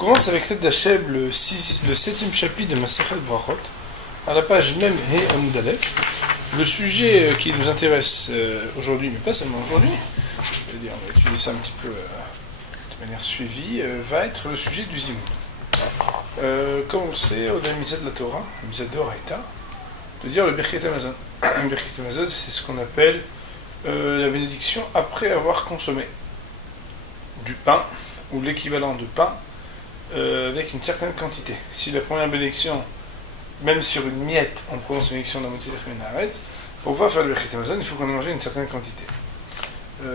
commence avec cette d'Hachem le 7e chapitre de Masechet Brachot, à la page même He Amud Aleph. Le sujet qui nous intéresse aujourd'hui, mais pas seulement aujourd'hui, c'est-à-dire on va étudier ça un petit peu de manière suivie, va être le sujet du Zimoun. Comme on le sait, au Misad de la Torah, le Misad de Horaïta, de dire le Birkat Hamazon. Le Birkat Hamazon, c'est ce qu'on appelle la bénédiction après avoir consommé du pain, ou l'équivalent de pain, avec une certaine quantité. Si la première bénédiction, même sur une miette, on prononce une bénédiction dans Motzei Lechem Min Haaretz, pour pouvoir faire le Birkat Hamazon, il faut qu'on ait mangé une certaine quantité.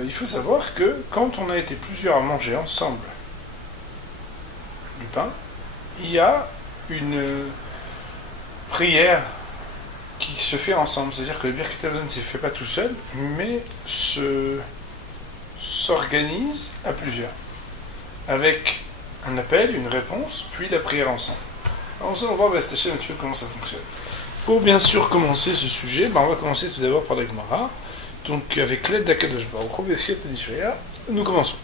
Il faut savoir que quand on a été plusieurs à manger ensemble du pain, il y a une prière qui se fait ensemble. C'est-à-dire que le Birkat Hamazon ne se fait pas tout seul, mais s'organise à plusieurs, avec un appel, une réponse, puis la prière ensemble. Alors on va voir un petit peu comment ça fonctionne. Pour bien sûr commencer ce sujet, on va commencer tout d'abord par la Gemara. Donc avec l'aide d'Akadosh Baruch Hu, nous commençons.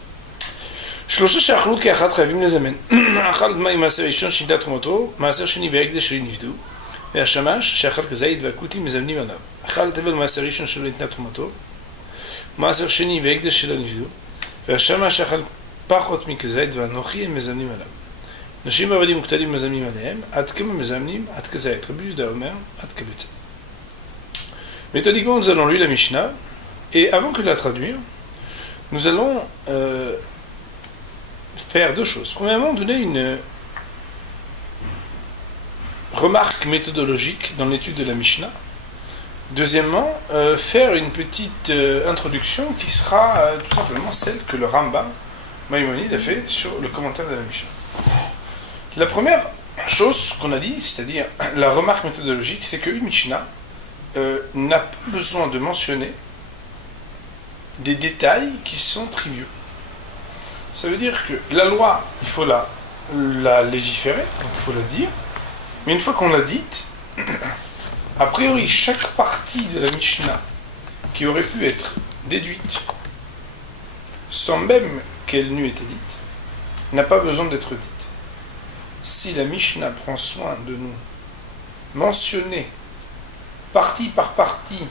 שלושה שאכלו כאחד חייבים לזמן. אכל דמאי מעשר ראשון שינתה תרומתו, מעשר שני והקדש שלו נפדו, והשמש שאכל כזית והכותים מזמנים עליו. אכל תבל מעשר ראשון שלו ניתנה תרומתו, מעשר שני והקדש שלו נפדו, והשמש שאכל פחות מכזית ואנוכי הם מזמנים עליו. נשים עבדים וקטנים מזמנים עליהם, עד כמה מזמנים? עד כזית. רבי יהודה אומר, עד כביצה. Méthodiquement, nous allons lire la Mishnah, et avant que de la traduire, nous allons faire deux choses. Premièrement, donner une remarque méthodologique dans l'étude de la Mishnah. Deuxièmement, faire une petite introduction qui sera tout simplement celle que le Rambam Maïmonide a fait sur le commentaire de la Mishnah. La première chose qu'on a dit, c'est-à-dire la remarque méthodologique, c'est qu'une Mishnah n'a pas besoin de mentionner des détails qui sont triviaux. Ça veut dire que la loi, il faut la légiférer, donc il faut la dire, mais une fois qu'on l'a dite, a priori, chaque partie de la Mishnah qui aurait pu être déduite, sans même qu'elle n'eût été dite, n'a pas besoin d'être dite. Si la Mishnah prend soin de nous mentionner partie par partie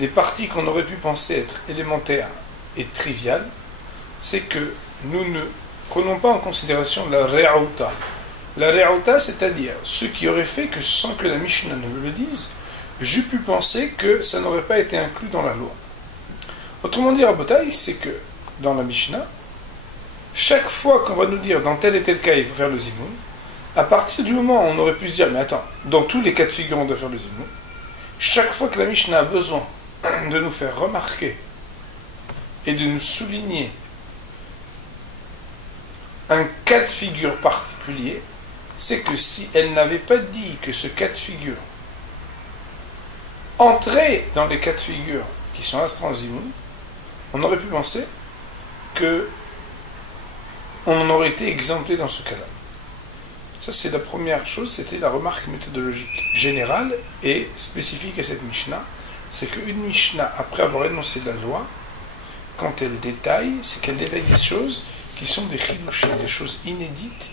des parties qu'on aurait pu penser être élémentaires et triviales, c'est que nous ne prenons pas en considération la re'auta. La re'auta, c'est-à-dire ce qui aurait fait que sans que la Mishnah ne me le dise, j'eus pu penser que ça n'aurait pas été inclus dans la loi. Autrement dit, Rabotai, c'est que dans la Mishnah, chaque fois qu'on va nous dire dans tel et tel cas il faut faire le zimoun, à partir du moment où on aurait pu se dire mais attends, dans tous les cas de figure on doit faire le zimoun, chaque fois que la Mishnah a besoin de nous faire remarquer et de nous souligner un cas de figure particulier, c'est que si elle n'avait pas dit que ce cas de figure entrait dans les cas de figure qui sont astreints au zimoun, on aurait pu penser que on en aurait été exempté dans ce cas-là. Ça, c'est la première chose, c'était la remarque méthodologique générale et spécifique à cette Mishnah. C'est qu'une Mishnah, après avoir énoncé la loi, quand elle détaille, c'est qu'elle détaille des choses qui sont des chidushim, des choses inédites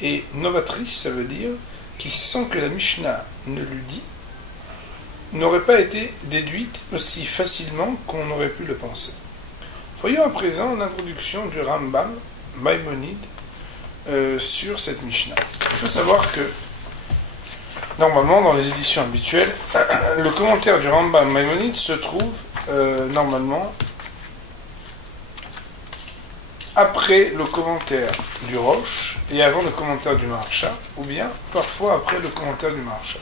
et novatrices, ça veut dire, qui, sans que la Mishnah ne l'eût dit, n'auraient pas été déduites aussi facilement qu'on aurait pu le penser. Voyons à présent l'introduction du Rambam Maïmonide sur cette Mishnah. Il faut savoir que normalement dans les éditions habituelles, le commentaire du Rambam Maïmonide se trouve normalement après le commentaire du Rosh et avant le commentaire du Maharsha, ou bien parfois après le commentaire du Maharsha.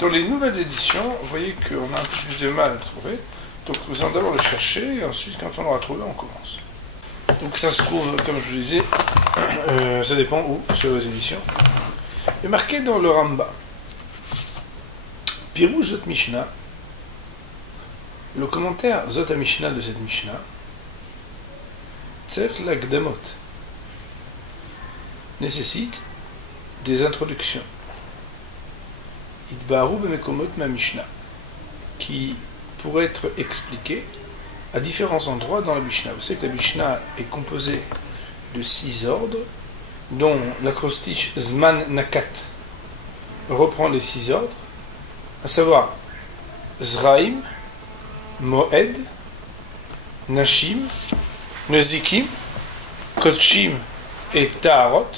Dans les nouvelles éditions, vous voyez qu'on a un peu plus de mal à le trouver, donc nous allons d'abord le chercher et ensuite quand on l'aura trouvé on commence. Donc ça se trouve, comme je vous disais, ça dépend où, sur les éditions. Et marqué dans le Rambam, Pirouj Zot Mishnah, le commentaire Zot Mishnah de cette Mishnah, Tzerch Lagdamot, nécessite des introductions. Idbaru Bemekomot Ma Mishnah, qui pourraient être expliquées à différents endroits dans la Mishnah. Vous savez que la Mishnah est composée de 6 ordres dont l'acrostiche Zman Nakat reprend les 6 ordres, à savoir Zraim, Moed, Nashim, Nezikim, Kotchim et Taharot.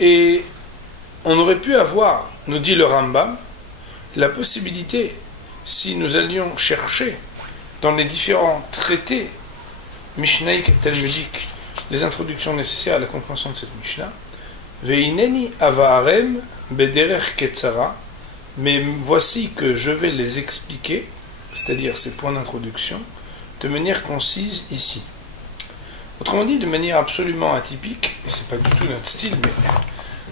Et on aurait pu avoir, nous dit le Rambam, la possibilité, si nous allions chercher dans les différents traités mishnaiques et talmudiques les introductions nécessaires à la compréhension de cette Mishnah, Veineni avaharem bederech ketzara, mais voici que je vais les expliquer, c'est-à-dire ces points d'introduction, de manière concise ici. Autrement dit, de manière absolument atypique, et c'est pas du tout notre style, mais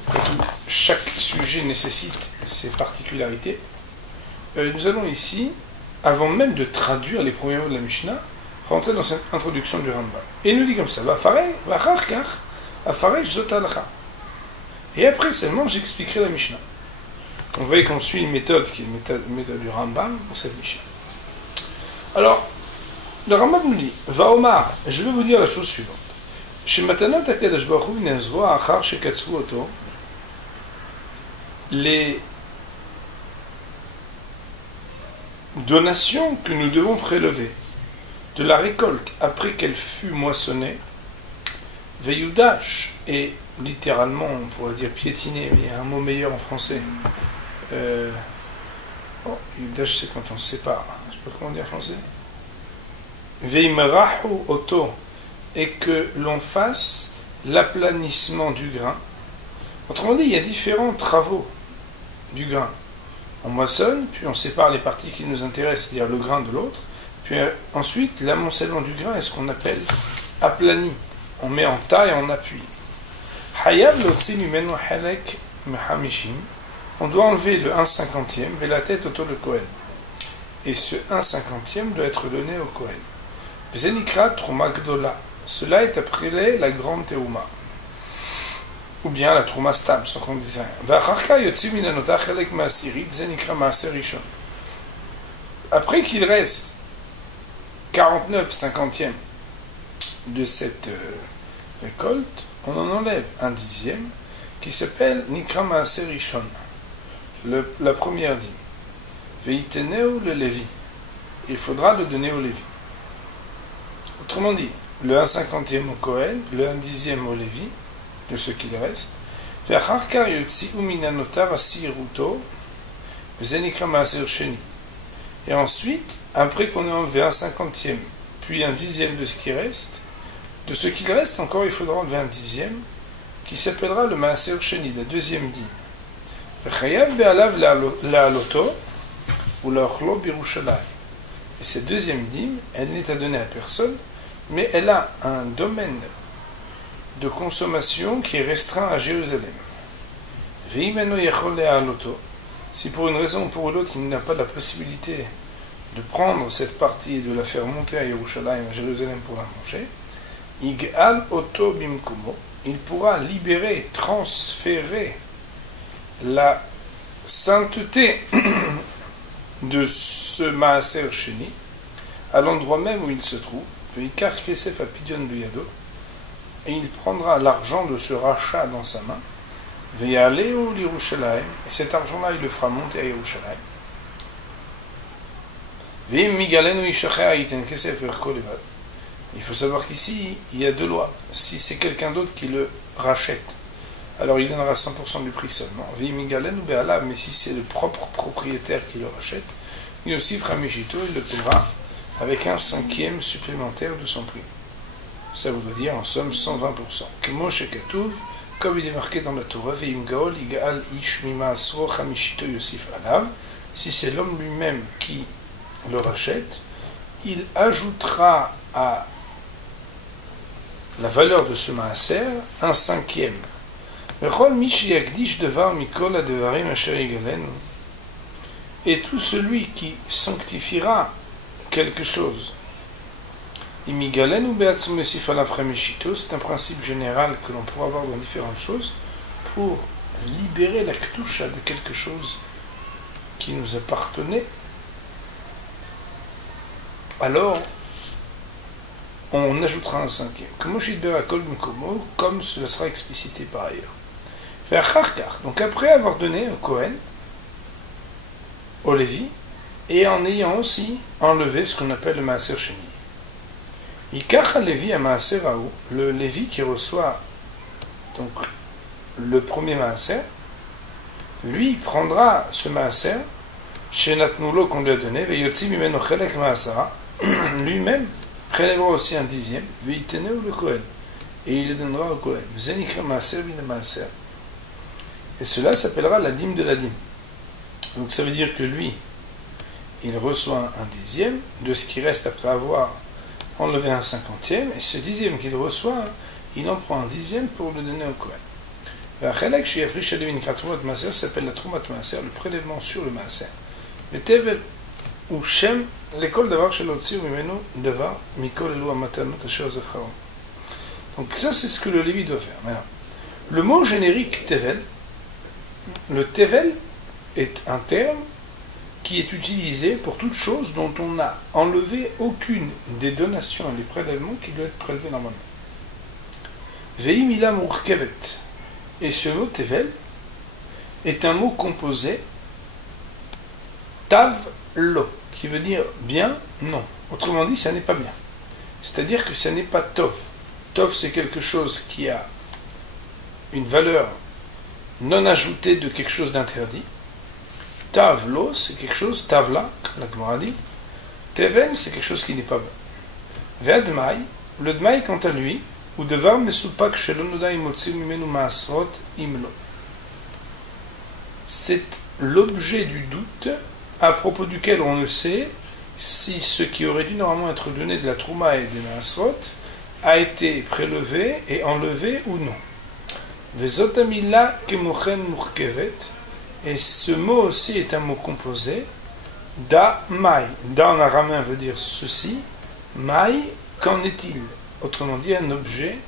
après tout, chaque sujet nécessite ses particularités. Nous allons ici, avant même de traduire les premiers mots de la Mishnah, rentrer dans cette introduction du Rambam. Et il nous dit comme ça, et après seulement j'expliquerai la Mishnah. Donc vous voyez qu'on suit une méthode qui est une méthode du Rambam pour cette Mishnah. Alors, le Rambam nous dit, Vaomar, je vais vous dire la chose suivante. Chez Matanot HaKadosh Baruch Hu Nezvo Achar Shekatzvu Oto, les donations que nous devons prélever de la récolte après qu'elle fut moissonnée, Veyudash, et littéralement on pourrait dire piétiner, mais il y a un mot meilleur en français. Yudash c'est quand on se sépare, je sais pas comment dire en français. Veimerahu Oto, et que l'on fasse l'aplanissement du grain. Autrement dit, il y a différents travaux du grain. On moissonne, puis on sépare les parties qui nous intéressent, c'est-à-dire le grain de l'autre. Puis ensuite, l'amoncellement du grain est ce qu'on appelle aplani. On met en tas et on appuie. Hayav lotzi mimenu halek mehamishim. On doit enlever le 1/50e, et la tête autour de Kohen. Et ce 1/50e doit être donné au Kohen. Zenikra Trouma Gdola. Cela est appelé la grande Teouma. Ou bien la Trouma Stam, sans qu'on dise rien. Après qu'il reste 49/50e de cette récolte, on en enlève un 10e qui s'appelle Nikra Maaser Rishon, la première dîme. Veiteneu le Lévi. Il faudra le donner au Lévi. Autrement dit, le 1/50e au Kohen, le 1/10e au Lévi, de ce qu'il reste. Et ensuite, après qu'on ait enlevé 1/50e, puis un 10e de ce qui reste, de ce qu'il reste encore, il faudra enlever un 10e, qui s'appellera le Maaser Sheni, la deuxième dîme. Et cette deuxième dîme, elle n'est à donner à personne, mais elle a un domaine de consommation qui est restreint à Jérusalem. Si pour une raison ou pour l'autre, il n'a pas la possibilité de prendre cette partie et de la faire monter à Yerushalayim, à Jérusalem pour la manger, Ig'al Oto Bimkumo, il pourra libérer, transférer la sainteté de ce Maaser Sheni à l'endroit même où il se trouve, Veikar Kesef Apidion Beyado, et il prendra l'argent de ce rachat dans sa main, Veyaleu l'Yerushalayim, et cet argent-là il le fera monter à Yerushalayim. Il faut savoir qu'ici il y a deux lois. Si c'est quelqu'un d'autre qui le rachète, alors il donnera 100% du prix seulement. Mais si c'est le propre propriétaire qui le rachète, il aussi fera Meshito, il le paiera avec un 5e supplémentaire de son prix. Ça voudrait dire en somme 120%. Comme il est marqué dans la Torah, si c'est l'homme lui-même qui le rachète, il ajoutera à la valeur de ce maaser un 5e. Et tout celui qui sanctifiera quelque chose, c'est un principe général que l'on pourra avoir dans différentes choses, pour libérer la ktusha de quelque chose qui nous appartenait, alors on ajoutera un cinquième. Comme cela sera explicité par ailleurs. Donc après avoir donné au Kohen, au Lévi, et en ayant aussi enlevé ce qu'on appelle le Maaser Sheni. Ikach Lévi à Maaser Raou, le Lévi qui reçoit donc le premier Maaser, lui prendra ce Maaser, chez Natnulo qu'on lui a donné, Veyotzi Mimeno Chelek Maasara, lui-même prélèvera aussi un dixième, Veitene ou le Kohen, et il le donnera au Kohen. Zenikra Maaser bin Maaser. Et cela s'appellera la dîme de la dîme. Donc ça veut dire que lui, il reçoit un dixième de ce qui reste après avoir enlevé un cinquantième, et ce dixième qu'il reçoit, il en prend un dixième pour le donner au Kohen. La Chelek chez Yafrish Adevin Katrumat Maaser s'appelle la Trumat Maaser, le prélèvement sur le Maaser. Le Tevel ou Shem, l'école d'avoir chez l'Otsir, Mimeno, d'avoir Mikol Elou Amatanot Asher Zecharon. Donc ça, c'est ce que le Lévi doit faire. Maintenant, le mot générique Tevel, le Tevel est un terme qui est utilisé pour toute chose dont on n'a enlevé aucune des donations et des prélèvements qui doivent être prélevés normalement. Ve'i Mila Murkevet. Et ce mot Tevel est un mot composé Tav Lo, qui veut dire bien, non. Autrement dit, ça n'est pas bien. C'est-à-dire que ça n'est pas Tov. Tov, c'est quelque chose qui a une valeur non ajoutée de quelque chose d'interdit. Tavlo, c'est quelque chose, Tavla, comme la Gemara dit. Tevel, c'est quelque chose qui n'est pas bon. Ve'admai, le Dmai, quant à lui, ou devar mesupak shelonoda imotzi mimenu maasrot imlo. C'est l'objet du doute à propos duquel on ne sait si ce qui aurait dû normalement être donné de la trouma et des maasrot a été prélevé et enlevé ou non. Vezotamila kemochen murkevet. Et ce mot aussi est un mot composé. Da mai. Da en araméen veut dire ceci. Mai, qu'en est-il? Autrement dit, un objet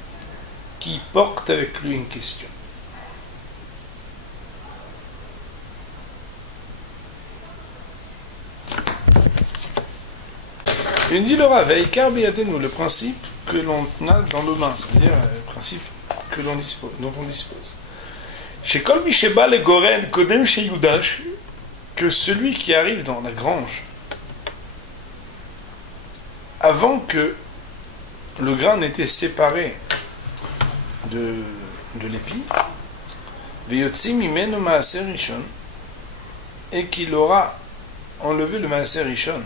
qui porte avec lui une question. Il dit le Rav, le principe que l'on a dans nos mains, c'est-à-dire le principe que l'on dispose, dont on dispose. Chez Kol Misheba le Goren Kodem chez Yudash, que celui qui arrive dans la grange, avant que le grain n'était séparé de l'épi, Veyotzi mimenu maaser rishon, et qu'il aura enlevé le maaser rishon,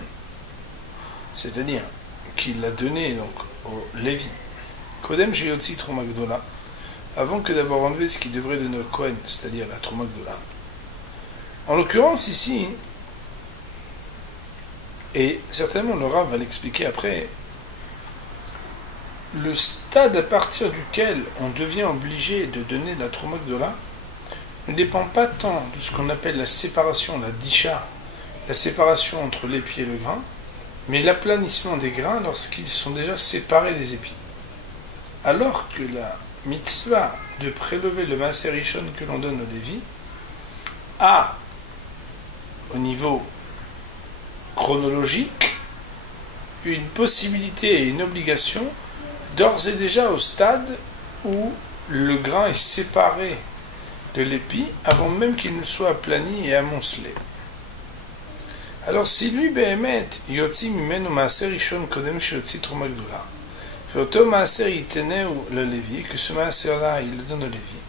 c'est-à-dire qu'il l'a donné donc au Lévi, Kodem sheyotzi truma gdola, avant que d'avoir enlevé ce qu'il devrait donner au Kohen, c'est-à-dire la truma gdola. En l'occurrence ici, et certainement le Rav va l'expliquer après, le stade à partir duquel on devient obligé de donner la Trouma Gdola ne dépend pas tant de ce qu'on appelle la séparation, la disha, la séparation entre l'épi et le grain, mais l'aplanissement des grains lorsqu'ils sont déjà séparés des épis. Alors que la mitzvah de prélever le maaser rishon que l'on donne au Lévi a, au niveau chronologique, une possibilité et une obligation d'ores et déjà au stade où le grain est séparé de l'épi avant même qu'il ne soit aplani et amoncelé. Alors si lui, Behemet, Yotzi mimenu maaser rishon kodem sheyotzi truma gdola, fait auto maaser yiteneu le Lévi, que ce maaser-là, il le donne au Lévi,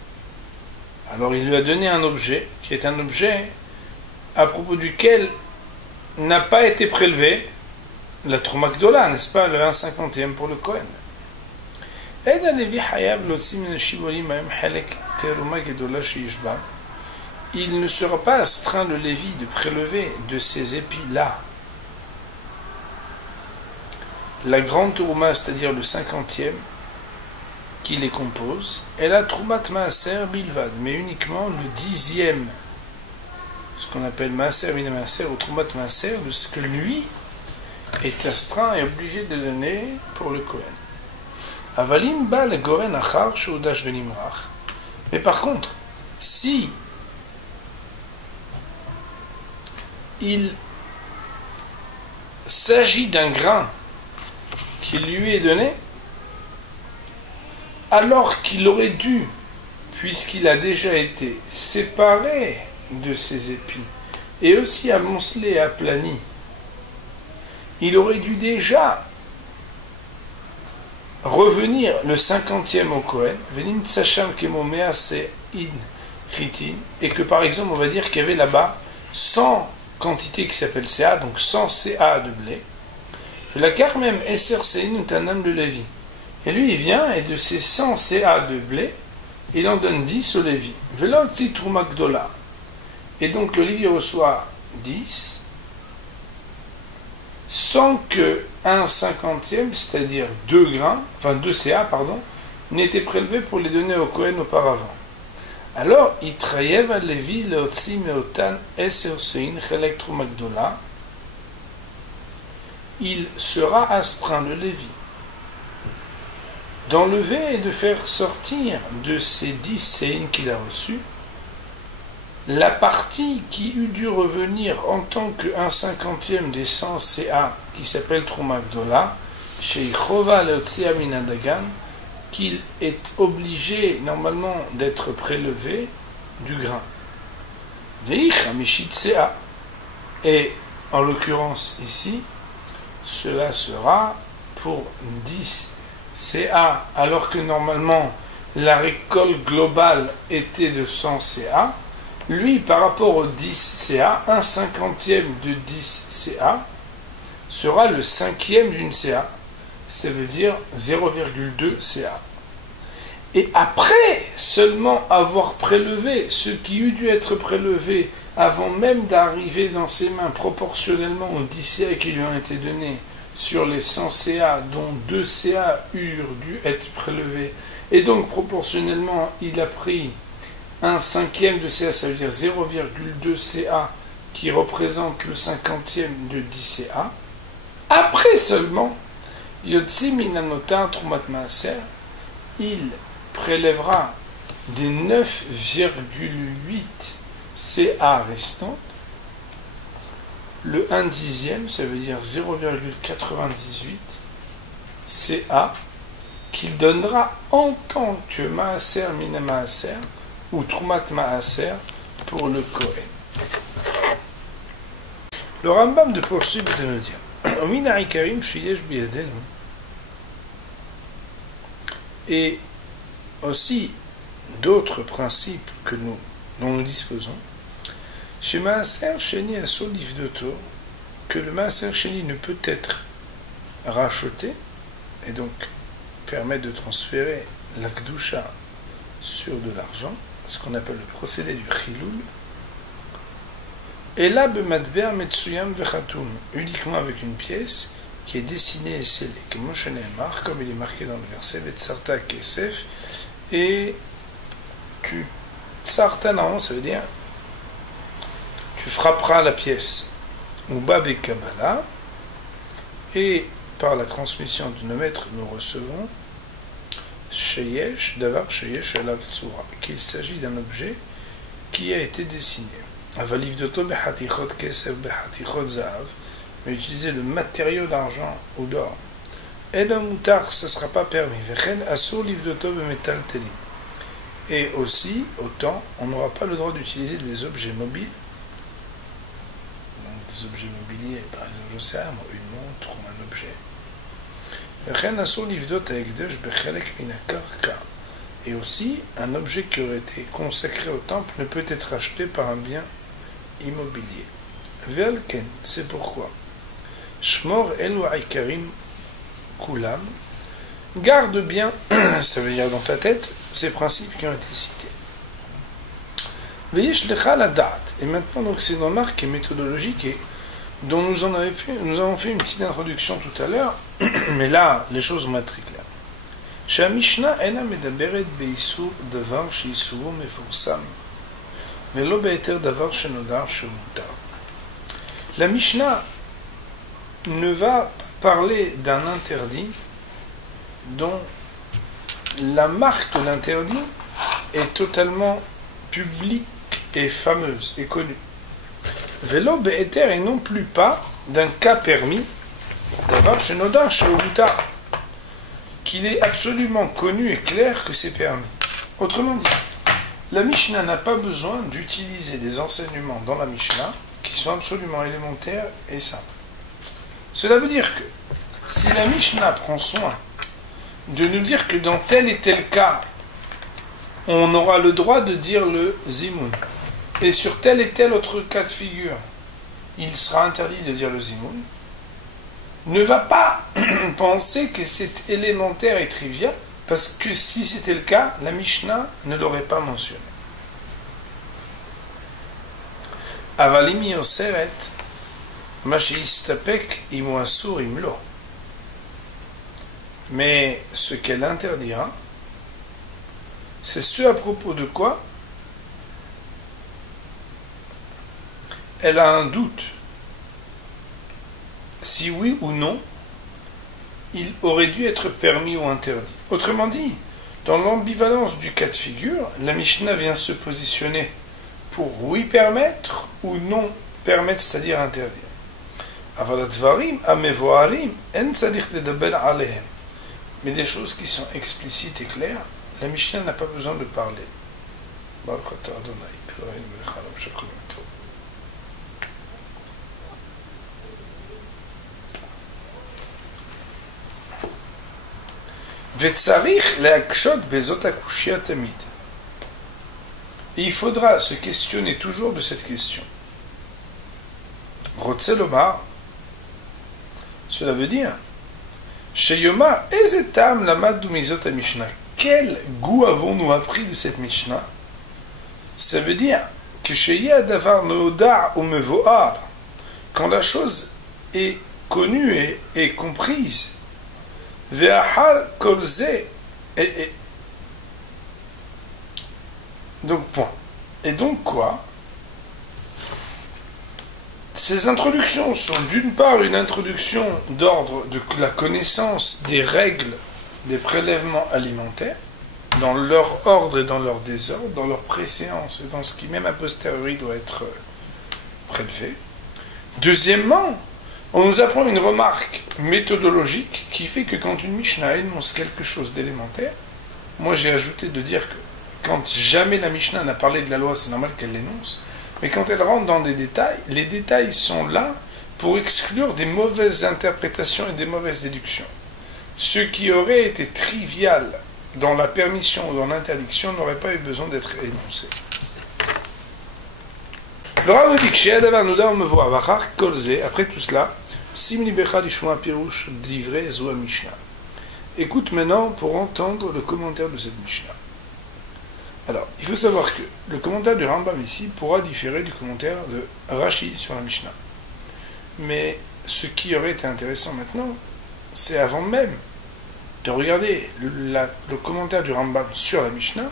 alors il lui a donné un objet, qui est un objet à propos duquel n'a pas été prélevé la Trouma Gdola, n'est-ce pas, le 1/50 pour le Kohen. Il ne sera pas astreint le Lévi de prélever de ces épis-là la grande Trouma, c'est-à-dire le 50e qui les compose, et la Troumat Maaser Bilvad, mais uniquement le 10e, ce qu'on appelle Maaser bin Maaser ou Troumat Maaser, de ce que lui est astreint et obligé de donner pour le Kohen. Avalim ba le goren achar shoudash venimrach. Mais par contre, si il s'agit d'un grain qui lui est donné, alors qu'il aurait dû, puisqu'il a déjà été séparé de ses épis, et aussi amoncelé et aplani, il aurait dû déjà revenir le 50e au Kohen, venim tsacham kemomea se in chitin, et que par exemple on va dire qu'il y avait là-bas 100 quantités qui s'appellent CA, donc 100 CA de blé, la car même Esser Sein Utanam de Lévi. Et lui il vient et de ces 100 CA de blé, il en donne 10 au Lévi. Velol Tzitrumak Dola. Et donc le Lévi reçoit 10, sans que 1/50, c'est-à-dire 2 grains, enfin 2 CA, pardon, n'était prélevé pour les donner au Kohen auparavant. Alors, Itrayev à Lévi, Leotsi Meotan, Eser Sein, Chelek Trumak Dola, il sera astreint, le Lévi, d'enlever et de faire sortir de ces 10 séines qu'il a reçus la partie qui eût dû revenir en tant que 1/50 des 100 CA qui s'appelle Trumak Dola, chez Chova Leotsia Minadagan, qu'il est obligé normalement d'être prélevé du grain. Veich Amishit CA. Et en l'occurrence ici, cela sera pour 10 CA, alors que normalement la récolte globale était de 100 CA. Lui, par rapport aux 10 CA, 1/50 de 10 CA sera le 5e d'une CA. Ça veut dire 0,2 CA. Et après seulement avoir prélevé ce qui eût dû être prélevé avant même d'arriver dans ses mains proportionnellement aux 10 CA qui lui ont été donnés sur les 100 CA, dont 2 CA eurent dû être prélevés, et donc proportionnellement il a pris 1/5 de CA, ça veut dire 0,2 CA qui représente le 50e de 10 CA. Après seulement, Yotzi Minanotar Trumat Maaser, il prélèvera des 9,8 CA restantes, le 1/10, ça veut dire 0,98 CA, qu'il donnera en tant que Maaser Mina Maaser, ou Trumat Maaser pour le Kohen. Le Rambam de poursuivre de nous dire Omina Ikarim Shiyesh Biadenu, et aussi d'autres principes dont nous disposons. Chez Maaser Sheni Asur Livdoto, que le Maaser Sheni ne peut être racheté, et donc permet de transférer la Kedusha sur de l'argent, ce qu'on appelle le procédé du Chiloul, et là, Bematber Metsuyam Vechatum, uniquement avec une pièce qui est dessinée et scellée, comme il est marqué dans le verset, Vetsarta Kesef, et Tsarta, normalement, ça veut dire tu frapperas la pièce, ou Bab et Kabbalah, et par la transmission de nos maîtres, nous recevons Sheyesh, Davar Sheyesh Alav Tsura, qu'il s'agit d'un objet qui a été dessiné. Avaliv Doto Behatichot Kesef Behatichot Zahav, mais utiliser le matériau d'argent ou d'or. Et le moutar, ce ne sera pas permis. Vechen Asur Liv Doto Bemetal Telim. Et aussi, autant, on n'aura pas le droit d'utiliser des objets mobiles, donc des objets mobiliers, par exemple, je sais, une montre ou un objet. Et aussi, un objet qui aurait été consacré au temple ne peut être acheté par un bien immobilier. Velken, c'est pourquoi. Shmor elu aikarim kulam. Garde bien, ça veut dire dans ta tête, ces principes qui ont été cités. Veyesh lecha la date. Et maintenant, donc, c'est une remarque méthodologique et dont nous avons fait une petite introduction tout à l'heure, mais là, les choses vont être très claires. שהמשנה אינה מדברת באיסור דבר שאיסורו מפורסם, ולא בהיתר דבר שנודע שהוא מותר. La Mishnah ne va pas parler d'un interdit dont la marque de l'interdit est totalement publique et fameuse et connue. Velo be'eter, et non plus pas d'un cas permis d'avoir shenoda sheuta, qu'il est absolument connu et clair que c'est permis. Autrement dit, la Mishnah n'a pas besoin d'utiliser des enseignements dans la Mishnah qui sont absolument élémentaires et simples. Cela veut dire que si la Mishnah prend soin de nous dire que dans tel et tel cas, on aura le droit de dire le zimoun, et sur tel et tel autre cas de figure, il sera interdit de dire le zimoun, ne va pas penser que c'est élémentaire et trivial, parce que si c'était le cas, la Mishnah ne l'aurait pas mentionné. Avalim yoseret, mashistapek imuasur imlo. Mais ce qu'elle interdira, c'est ce à propos de quoi elle a un doute. Si oui ou non, il aurait dû être permis ou interdit. Autrement dit, dans l'ambivalence du cas de figure, la Mishnah vient se positionner pour oui permettre ou non permettre, c'est-à-dire interdire. Mais des choses qui sont explicites et claires, la Mishnah n'a pas besoin de parler. Et il faudra se questionner toujours de cette question. Rotzelomar, cela veut dire Sheyoma ezetam lamad dumizot Mishnah. Quel goût avons-nous appris de cette Mishnah? Ça veut dire que Sheya davar noda ou mevoar, quand la chose est connue et comprise, ve'ahar kolze, et donc point. Et donc quoi? Ces introductions sont d'une part une introduction d'ordre de la connaissance des règles des prélèvements alimentaires, dans leur ordre et dans leur désordre, dans leur préséance et dans ce qui même a posteriori doit être prélevé. Deuxièmement, on nous apprend une remarque méthodologique qui fait que quand une Mishnah énonce quelque chose d'élémentaire, moi j'ai ajouté de dire que quand jamais la Mishnah n'a parlé de la loi, c'est normal qu'elle l'énonce, mais quand elle rentre dans des détails, les détails sont là pour exclure des mauvaises interprétations et des mauvaises déductions. Ce qui aurait été trivial dans la permission ou dans l'interdiction n'aurait pas eu besoin d'être énoncé. Le Rav nous dit que après tout cela, Simli Becha Lishma Pirouche livré Zoa Mishnah. Écoute maintenant pour entendre le commentaire de cette Mishnah. Alors, il faut savoir que le commentaire du Rambam ici pourra différer du commentaire de Rashi sur la Mishnah. Mais ce qui aurait été intéressant maintenant, c'est avant même de regarder le commentaire du Rambam sur la Mishnah,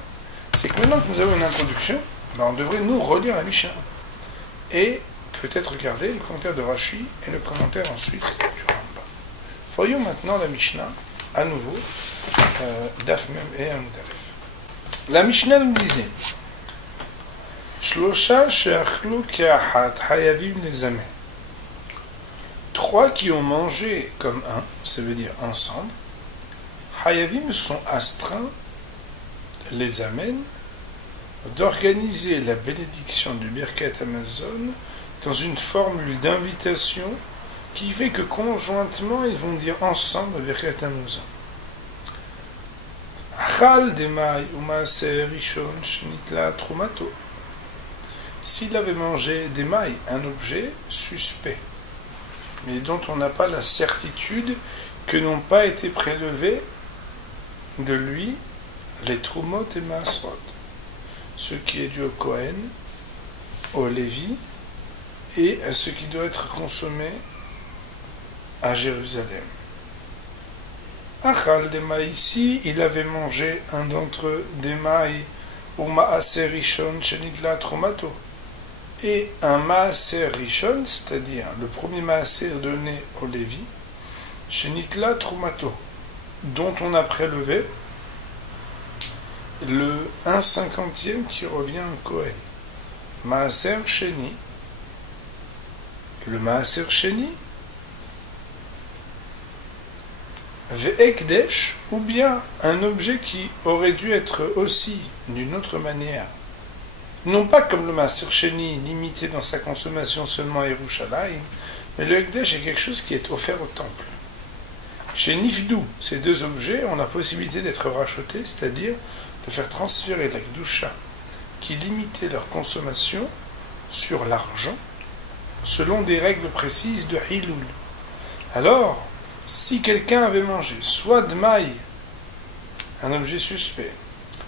c'est que maintenant que nous avons une introduction, on devrait nous relire la Mishnah. Et peut-être regarder le commentaire de Rashi et le commentaire ensuite du Rambam. Voyons maintenant la Mishnah, à nouveau, Daf Mem et Amud Aleph. La Mishnah nous disait Shlosha she'achlu ke'achat hayavim lezamen. Trois qui ont mangé comme un, ça veut dire ensemble, hayavim sont astreints, les amènent, d'organiser la bénédiction du Birkat Hamazon dans une formule d'invitation qui fait que conjointement ils vont dire ensemble Birkat Hamazon. S'il avait mangé des mailles, un objet suspect, mais dont on n'a pas la certitude que n'ont pas été prélevés de lui les trumot et maasrot, ce qui est dû au Kohen, au Lévi, et à ce qui doit être consommé à Jérusalem. Achal des maïs, ici, il avait mangé un d'entre eux des maïs, ou maaser rishon shenitla tromato. Et un maaser rishon, c'est-à-dire le premier maaser donné au Lévi, shenitla tromato, dont on a prélevé le 1/50 qui revient au Kohen. Maaser sheni. Le maaser sheni, Ve'ekdesh, ou bien un objet qui aurait dû être aussi, d'une autre manière, non pas comme le Maaser Sheni, limité dans sa consommation seulement à Yerushalayim, mais le Ekdesh est quelque chose qui est offert au temple. Chez Nifdu, ces deux objets ont la possibilité d'être rachetés, c'est-à-dire de faire transférer la Kedusha qui limitait leur consommation sur l'argent, selon des règles précises de Hilul. Alors, si quelqu'un avait mangé soit de maï, un objet suspect,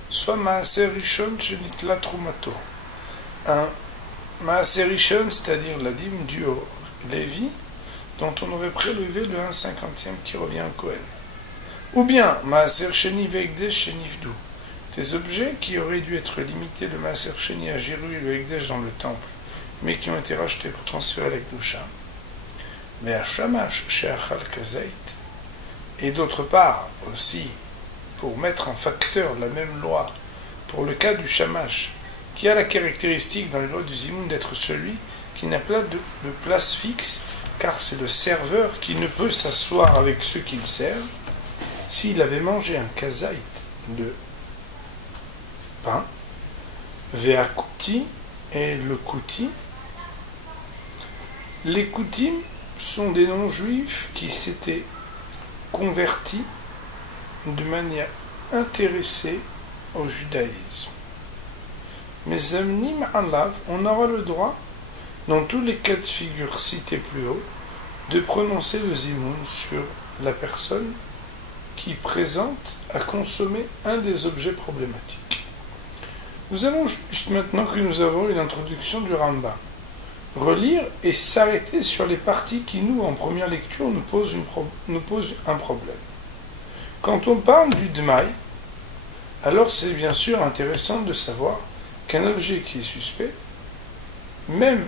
soit Maaser Rishon Shenitla Trumato, un Maaser Rishon, c'est-à-dire la dîme due au Lévi, dont on aurait prélevé le 1/50 qui revient au Kohen. Ou bien Maaser Sheni Ve'ekdesh Shenifdu, des objets qui auraient dû être limités le Maaser Sheni à Jéru et le Ekdesh dans le temple, mais qui ont été rachetés pour transférer la Kedusha. Mais à Shamash She'achal Kazait, et d'autre part aussi pour mettre en facteur la même loi pour le cas du Shamash, qui a la caractéristique dans les lois du Zimoun d'être celui qui n'a pas de place fixe, car c'est le serveur qui ne peut s'asseoir avec ceux qui le servent. S'il avait mangé un kazaït de pain, Ve'akuti et le Kouti, les Koutim sont des non-juifs qui s'étaient convertis de manière intéressée au judaïsme. Mais Zamnim Alav, on aura le droit, dans tous les cas de figure cités plus haut, de prononcer le zimoun sur la personne qui présente à consommer un des objets problématiques. Nous allons juste maintenant que nous avons une introduction du Rambam, relire et s'arrêter sur les parties qui, nous, en première lecture, nous posent un problème. Quand on parle du Dmaï, alors c'est bien sûr intéressant de savoir qu'un objet qui est suspect, même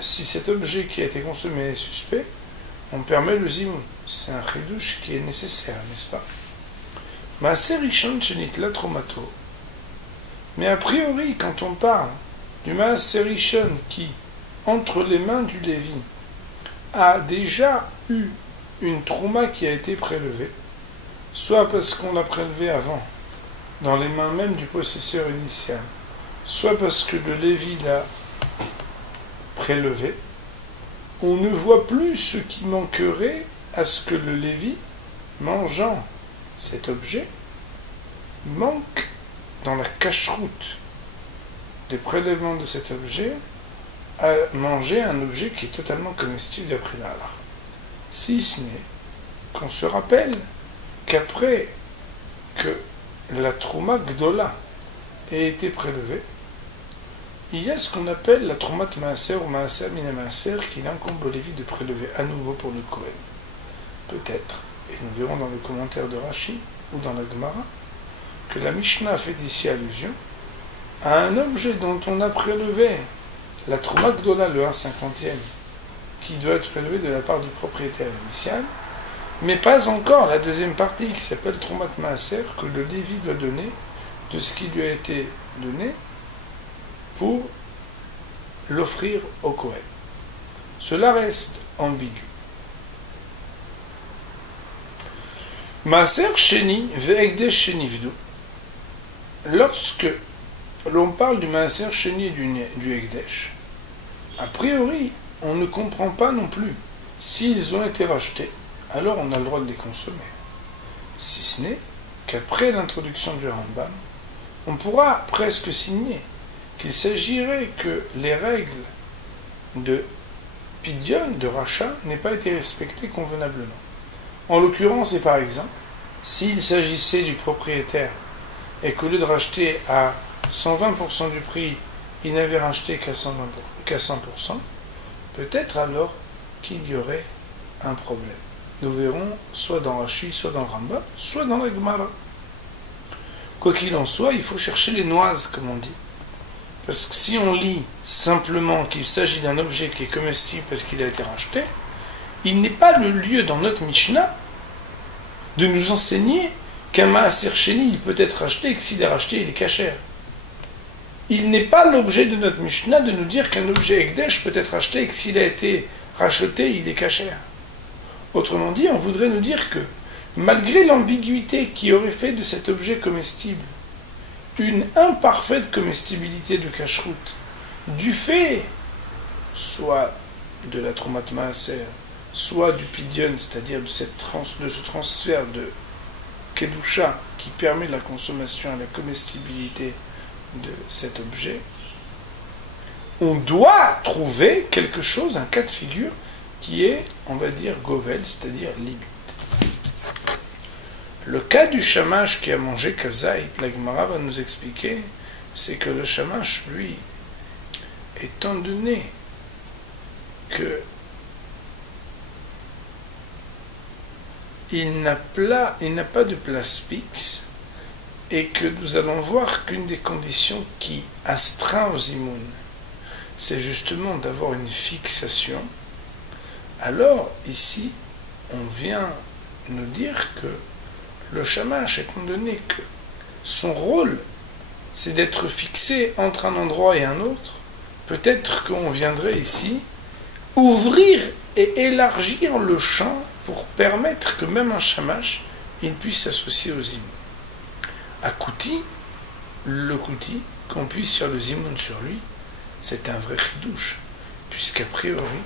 si cet objet qui a été consommé est suspect, on permet le zimoun. C'est un chidouche qui est nécessaire, n'est-ce pas? Maaser Rishon Shenitla Trumato. Mais a priori, quand on parle du Maaser Rishon qui, entre les mains du Lévi, a déjà eu une trouma qui a été prélevée, soit parce qu'on l'a prélevé avant, dans les mains même du possesseur initial, soit parce que le Lévi l'a prélevé, on ne voit plus ce qui manquerait à ce que le Lévi, mangeant cet objet, manque dans la cacheroute des prélèvements de cet objet à manger un objet qui est totalement comestible d'après la halakha. Si ce n'est qu'on se rappelle qu'après que la trouma gdola ait été prélevée, il y a ce qu'on appelle la troumat maaser ou maaser mina maaser qu'il incombe au Lévi de prélever à nouveau pour le Kohen. Peut-être, et nous verrons dans le commentaire de Rashi ou dans la Gemara, que la Mishnah fait ici allusion à un objet dont on a prélevé la Trouma Gdola, le 1/50, qui doit être prélevé de la part du propriétaire initial, mais pas encore la deuxième partie qui s'appelle Troumat Maaser, que le Lévi doit donner de ce qui lui a été donné pour l'offrir au Kohen. Cela reste ambigu. Maaser Sheni ve'ekdesh shenivdu. Lorsque l'on parle du Maaser Sheni et du Ekdesh, a priori, on ne comprend pas non plus. S'ils ont été rachetés, alors on a le droit de les consommer. Si ce n'est qu'après l'introduction du Rambam, on pourra presque signer qu'il s'agirait que les règles de Pidyon, de rachat, n'aient pas été respectées convenablement. En l'occurrence, et par exemple, s'il s'agissait du propriétaire et qu'au lieu de racheter à 120% du prix, il n'avait racheté qu'à 100%, peut-être alors qu'il y aurait un problème. Nous verrons soit dans Rashi, soit dans le Rambam, soit dans la Gemara. Quoi qu'il en soit, il faut chercher les noises, comme on dit. Parce que si on lit simplement qu'il s'agit d'un objet qui est comestible parce qu'il a été racheté, il n'est pas le lieu dans notre Mishnah de nous enseigner qu'un Maaser Sheni, il peut être racheté et que s'il est racheté, il est kasher. Il n'est pas l'objet de notre Mishnah de nous dire qu'un objet Ekdesh peut être racheté et que s'il a été racheté, il est kasher. Autrement dit, on voudrait nous dire que malgré l'ambiguïté qui aurait fait de cet objet comestible une imparfaite comestibilité de cacheroute, du fait soit de la Troumat Maaser, soit du Pidyon, c'est-à-dire de ce transfert de Kedusha qui permet la consommation et la comestibilité de cet objet, on doit trouver quelque chose, un cas de figure, qui est, on va dire, Govel, c'est-à-dire limite. Le cas du shamash qui a mangé Kazaït, la Gemara va nous expliquer, c'est que le shamash, lui, étant donné que il n'a pas de place fixe, et que nous allons voir qu'une des conditions qui astreint aux immunes, c'est justement d'avoir une fixation. Alors, ici, on vient nous dire que le shamash, étant donné que son rôle, c'est d'être fixé entre un endroit et un autre, peut-être qu'on viendrait ici ouvrir et élargir le champ pour permettre que même un shamash, il puisse s'associer aux immunes. À Kouti, le Kouti, qu'on puisse faire le zimoun sur lui, c'est un vrai chidouche, puisqu'a priori,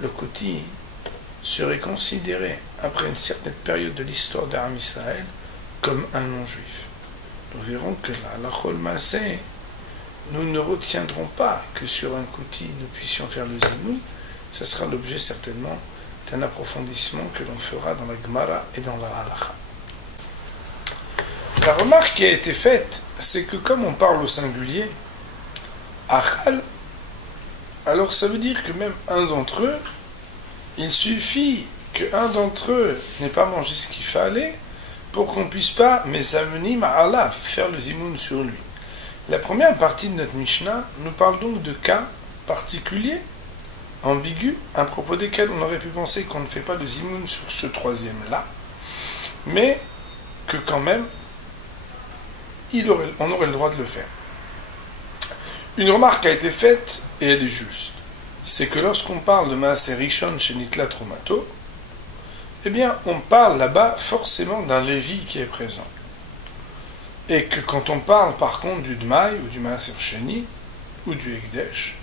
le Kouti serait considéré, après une certaine période de l'histoire d'Aram Israël, comme un non-juif. Nous verrons que la Chol Maaseh, nous ne retiendrons pas que sur un Kouti nous puissions faire le zimoun, ça sera l'objet certainement d'un approfondissement que l'on fera dans la Gemara et dans la Halacha. La remarque qui a été faite, c'est que comme on parle au singulier, Achal, alors ça veut dire que même un d'entre eux, il suffit qu'un d'entre eux n'ait pas mangé ce qu'il fallait pour qu'on ne puisse pas, mais amener ma'ala, faire le zimoun sur lui. La première partie de notre Mishnah nous parle donc de cas particuliers, ambigus, à propos desquels on aurait pu penser qu'on ne fait pas le zimoun sur ce troisième-là, mais que quand même, on aurait le droit de le faire. Une remarque a été faite, et elle est juste. C'est que lorsqu'on parle de Maaser Rishon chez Nitla Trumato, eh bien, on parle là-bas forcément d'un Lévi qui est présent. Et que quand on parle par contre du Dmaï, ou du Maaser Sheni, ou du Ekdesh,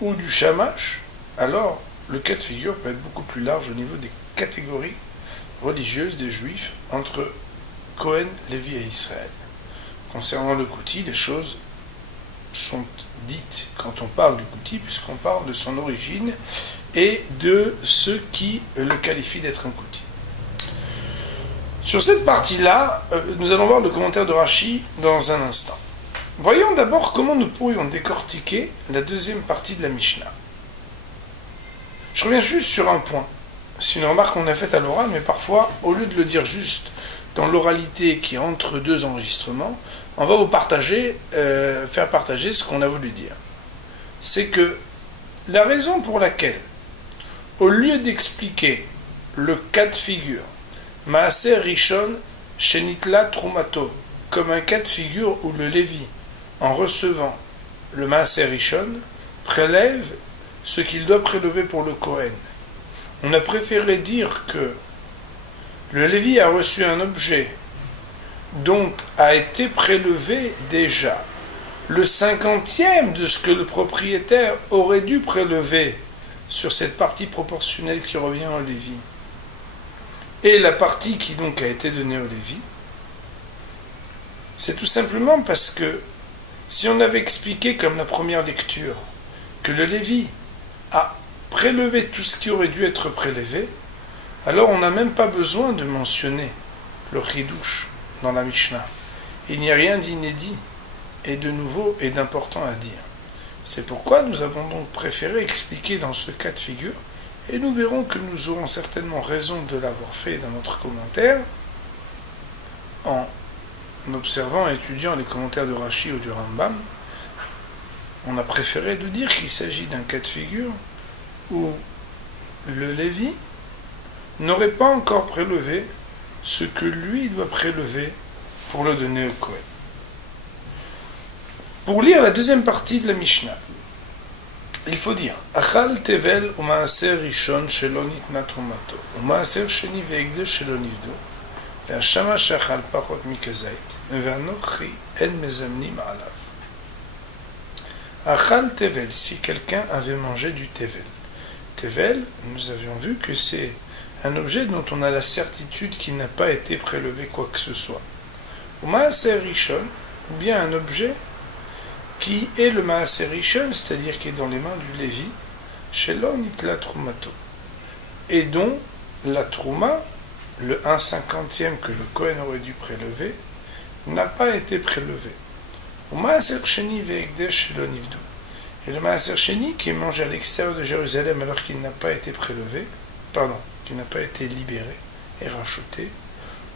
ou du Shamash, alors le cas de figure peut être beaucoup plus large au niveau des catégories religieuses des Juifs entre Cohen, Lévi et Israël. Concernant le Kouti, les choses sont dites quand on parle du Kouti, puisqu'on parle de son origine et de ceux qui le qualifient d'être un Kouti. Sur cette partie-là, nous allons voir le commentaire de Rashi dans un instant. Voyons d'abord comment nous pourrions décortiquer la deuxième partie de la Mishnah. Je reviens juste sur un point. C'est une remarque qu'on a faite à l'oral, mais parfois, au lieu de le dire juste dans l'oralité qui est entre deux enregistrements, on va vous faire partager ce qu'on a voulu dire. C'est que la raison pour laquelle, au lieu d'expliquer le cas de figure, Maaser Rishon Shenitla Trumato, comme un cas de figure où le Lévi, en recevant le Maaser Rishon, prélève ce qu'il doit prélever pour le Kohen. On a préféré dire que le Lévi a reçu un objet dont a été prélevé déjà le 50e de ce que le propriétaire aurait dû prélever sur cette partie proportionnelle qui revient au Lévi, et la partie qui donc a été donnée au Lévi. C'est tout simplement parce que si on avait expliqué comme la première lecture que le Lévi a prélevé tout ce qui aurait dû être prélevé, alors on n'a même pas besoin de mentionner le chidouche dans la Mishnah. Il n'y a rien d'inédit et de nouveau et d'important à dire. C'est pourquoi nous avons donc préféré expliquer dans ce cas de figure, et nous verrons que nous aurons certainement raison de l'avoir fait dans notre commentaire, en observant et étudiant les commentaires de Rashi ou du Rambam. On a préféré de dire qu'il s'agit d'un cas de figure où le Lévi n'aurait pas encore prélevé ce que lui doit prélever pour le donner au Kohen. Pour lire la deuxième partie de la Mishnah, il faut dire Achal tevel ou maaser rishon shelo nitna trumato ou maaser sheni ve'ekdesh shelo nivdo ve'ashamash achal pachot mikazait ve'anochi en mezamnim alav. Achal tevel, si quelqu'un avait mangé du tevel. Tevel, nous avions vu que c'est un objet dont on a la certitude qu'il n'a pas été prélevé quoi que ce soit. Ou maaser rishon, ou bien un objet qui est le maaser rishon, c'est-à-dire qui est dans les mains du Lévi, shelo nitla trumato, et dont la trouma, le 1/50 que le Kohen aurait dû prélever, n'a pas été prélevé. Ou maaser sheni ve'ekdesh shelo nivdu, et le maaser sheni qui est mangé à l'extérieur de Jérusalem alors qu'il n'a pas été prélevé, qui n'a pas été libéré et racheté,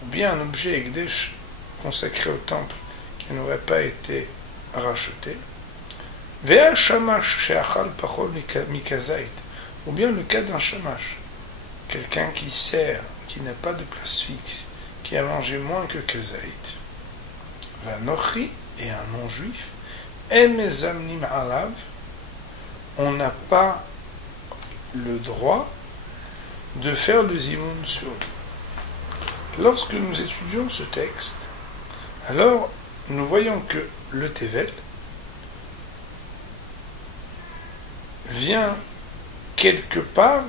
ou bien un objet ekdesh consacré au temple qui n'aurait pas été racheté, Vea shamash she'achal pachol mikazait, ou bien le cas d'un shamash, quelqu'un qui sert, qui n'a pas de place fixe, qui a mangé moins que kazait. Vanochi, et un non-juif, emezamnim alav, on n'a pas le droit de faire le zimoun sur lui. Lorsque nous étudions ce texte, alors nous voyons que le tevel vient quelque part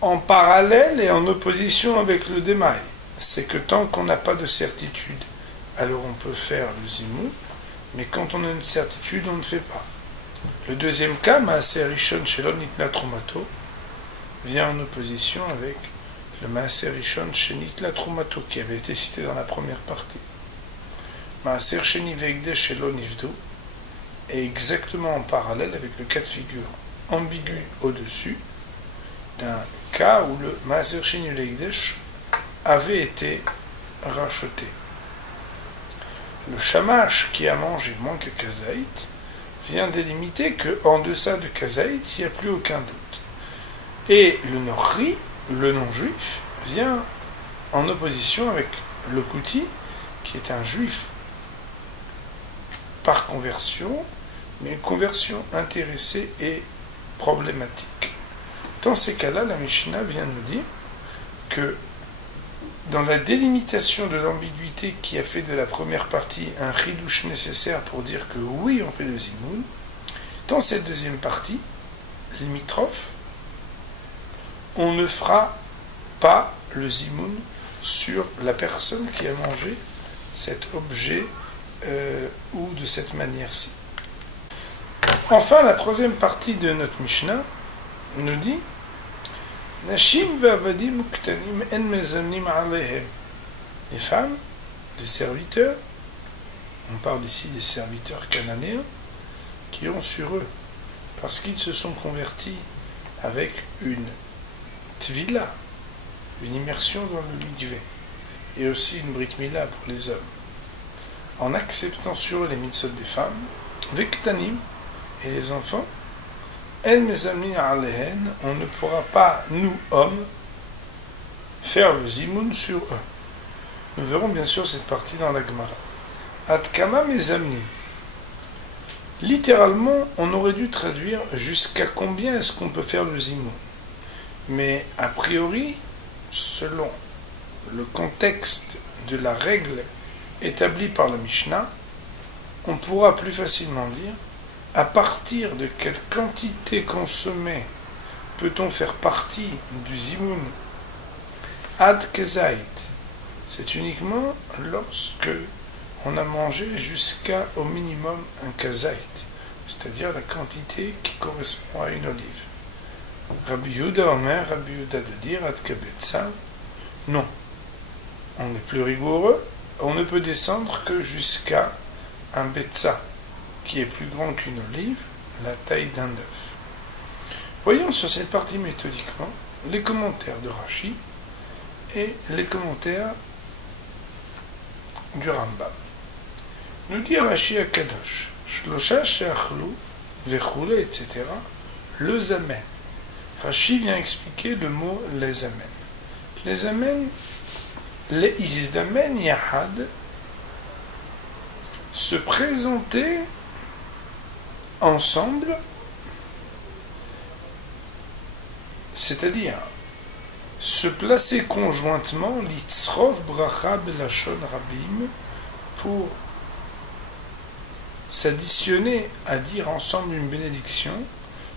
en parallèle et en opposition avec le démaï. C'est que tant qu'on n'a pas de certitude, alors on peut faire le zimoun, mais quand on a une certitude, on ne fait pas. Le deuxième cas, maaser rishon shelo nitna trumato, vient en opposition avec le maaser rishon shenitla trumato qui avait été cité dans la première partie. Maaser sheni ve'ekdesh shelo nivdu est exactement en parallèle avec le cas de figure ambigu au-dessus d'un cas où le maaser sheni ve'ekdesh avait été racheté. Le shamash qui a mangé moins que kazaït vient délimiter qu'en deçà de kazaït, il n'y a plus aucun doute. Et le nochri, le non-juif, vient en opposition avec le kouti, qui est un juif par conversion, mais une conversion intéressée et problématique. Dans ces cas-là, la Mishnah vient nous dire que dans la délimitation de l'ambiguïté qui a fait de la première partie un chidouche nécessaire pour dire que oui, on fait le zimoun, dans cette deuxième partie, limitrophe, on ne fera pas le zimoun sur la personne qui a mangé cet objet ou de cette manière-ci. Enfin, la troisième partie de notre Mishnah nous dit Nashim ve'avadim uktanim en mezamnim alehem. Les femmes, les serviteurs, on parle ici des serviteurs cananéens, qui ont sur eux, parce qu'ils se sont convertis avec une tvila, une immersion dans le mikvé, et aussi une brit mila pour les hommes, en acceptant sur eux les mitzvot des femmes, vektanim, et les enfants, en mezamnin alehen, on ne pourra pas, nous, hommes, faire le zimoun sur eux. Nous verrons bien sûr cette partie dans la Gemara. Atkama mezamnin. Littéralement, on aurait dû traduire jusqu'à combien est-ce qu'on peut faire le zimoun. Mais a priori, selon le contexte de la règle établie par la Mishnah, on pourra plus facilement dire à partir de quelle quantité consommée peut-on faire partie du zimoun ad kezait. C'est uniquement lorsque on a mangé jusqu'à au minimum un kazait, c'est-à-dire la quantité qui correspond à une olive. Rabbi Yehuda Omer, Rabbi Yehuda de dire ad kabetza, non. On est plus rigoureux, on ne peut descendre que jusqu'à un betza, qui est plus grand qu'une olive, la taille d'un œuf. Voyons sur cette partie méthodiquement les commentaires de Rashi et les commentaires du Rambam. Nous dit Rashi à Kadosh, Shlosha she'achlu vechule, etc. Le zamen. Rashi vient expliquer le mot les amen. Les amen, les izdamen yahad, se présenter ensemble c'est-à-dire se placer conjointement l'itzrov bracha belashon rabim pour s'additionner à dire ensemble une bénédiction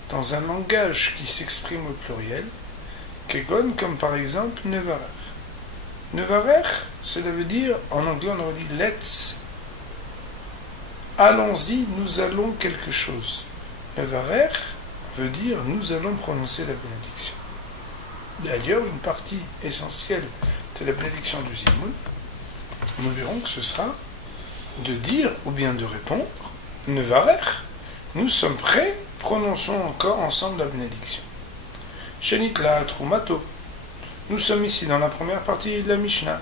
dans un langage qui s'exprime au pluriel, kegon, comme par exemple nevarer. Nevarer, cela veut dire, en anglais on aurait dit let's, allons-y, nous allons quelque chose. Nevarer veut dire nous allons prononcer la bénédiction. D'ailleurs, une partie essentielle de la bénédiction du Zimoun, nous verrons que ce sera de dire ou bien de répondre Nevarer, nous sommes prêts, prononçons encore ensemble la bénédiction. Shenitla Trumato, nous sommes ici dans la première partie de la Mishnah,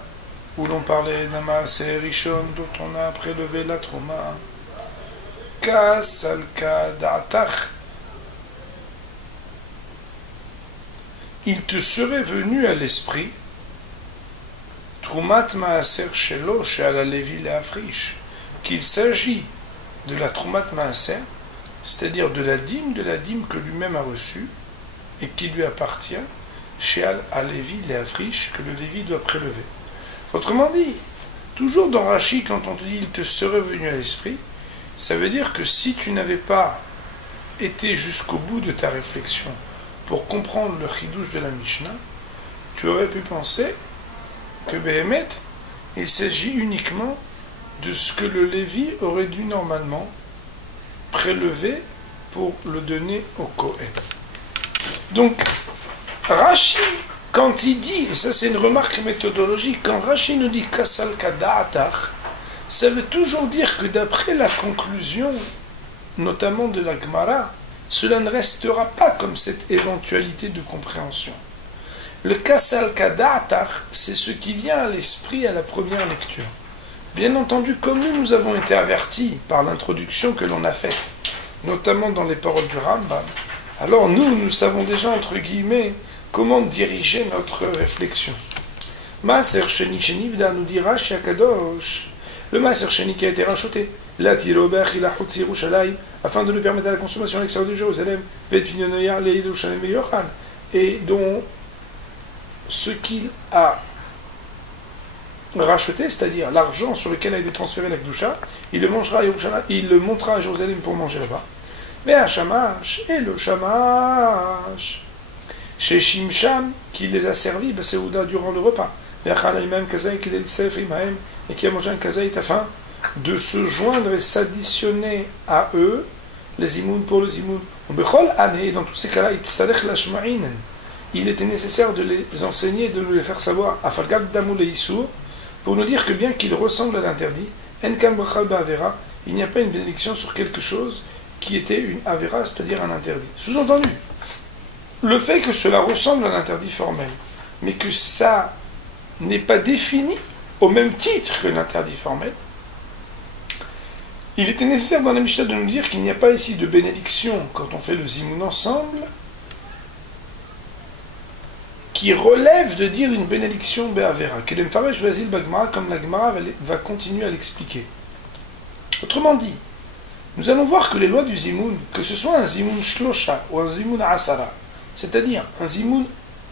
où l'on parlait d'un Maaser Rishon dont on a prélevé la Trouma. Kasalka Da'atach. Il te serait venu à l'esprit Trumat Maaser Shelo She'ala Levi Le'afrish, qu'il s'agit de la Trumat Maaser, c'est-à-dire de la dîme que lui-même a reçue et qui lui appartient, She'al Levi Le'afrish, que le Lévi doit prélever. Autrement dit, toujours dans Rashi, quand on te dit il te serait venu à l'esprit, ça veut dire que si tu n'avais pas été jusqu'au bout de ta réflexion pour comprendre le chidouche de la Mishnah, tu aurais pu penser que Behemet, il s'agit uniquement de ce que le Lévi aurait dû normalement prélever pour le donner au Kohen. Donc, Rashi, quand il dit, et ça c'est une remarque méthodologique, quand Rashi nous dit Kasal Kada'atach, ça veut toujours dire que d'après la conclusion, notamment de la Gemara, cela ne restera pas comme cette éventualité de compréhension. Le Kasal Kada'atach, c'est ce qui vient à l'esprit à la première lecture. Bien entendu, comme nous avons été avertis par l'introduction que l'on a faite, notamment dans les paroles du Rambam, alors nous savons déjà, entre guillemets, comment diriger notre réflexion. Maaser Sheni Shenivda, nous dit Rashi Akadosh, le Maaser Sheni qui a été racheté, afin de nous permettre à la consommation à l'extérieur de Jérusalem, et dont ce qu'il a racheté, c'est-à-dire l'argent sur lequel a été transféré la Kedusha, il le montrera à Jérusalem pour manger là-bas. Mais à Shamash, et le Shamash, chez Shimsham, qui les a servis, Baseouda, durant le repas, et qui a mangé un kazaït afin de se joindre et s'additionner à eux, les zimoun pour le zimoun. Et dans tous ces cas-là, il était nécessaire de les enseigner, de nous les faire savoir, pour nous dire que bien qu'il ressemble à l'interdit, il n'y a pas une bénédiction sur quelque chose qui était une avera, c'est-à-dire un interdit. Sous-entendu, le fait que cela ressemble à l'interdit formel, mais que ça n'est pas défini au même titre que l'interdit formel, il était nécessaire dans la Mishnah de nous dire qu'il n'y a pas ici de bénédiction quand on fait le zimoun ensemble, qui relève de dire une bénédiction be'avera, qu'elle faresh vasil bagmara, comme la Gemara va continuer à l'expliquer. Autrement dit, nous allons voir que les lois du zimoun, que ce soit un zimoun shlosha ou un zimoun asara, c'est-à-dire un zimoun